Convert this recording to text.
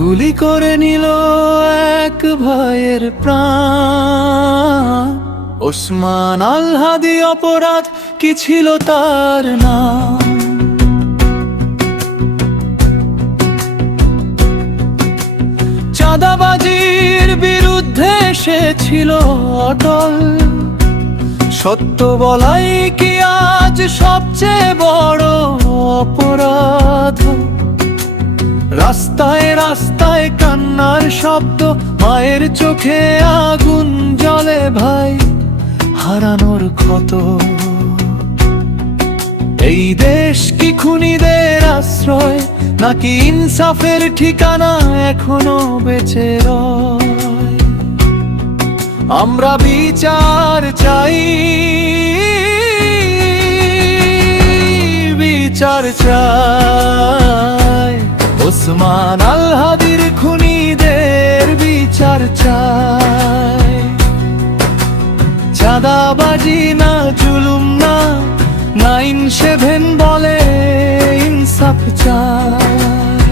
গুলি করে নিল এক ভাইয়ের প্রাণ। ওসমান আল হাদি অপরাধ কি ছিল তার নাম? চাঁদাবাজির বিরুদ্ধে সে ছিল অটল। সত্য বলাই কি আজ সবচেয়ে বড় অপরাধ? রাস্তায় রাস্তায় কান্নার শব্দ, মায়ের চোখে আগুন জ্বলে ভাই হারানোর ক্ষত। এই দেশ কি খুনিদের আশ্রয়, নাকি ইনসাফের ঠিকানা এখনো বেঁচে রয়? আমরা বিচার চাই, বিচার চাই। ওসমান আল হাদির খুনিদের বিচার চাই। চাঁদাবাজি না, জুলুম না, 9/7 বলে ইনসাফ চাই।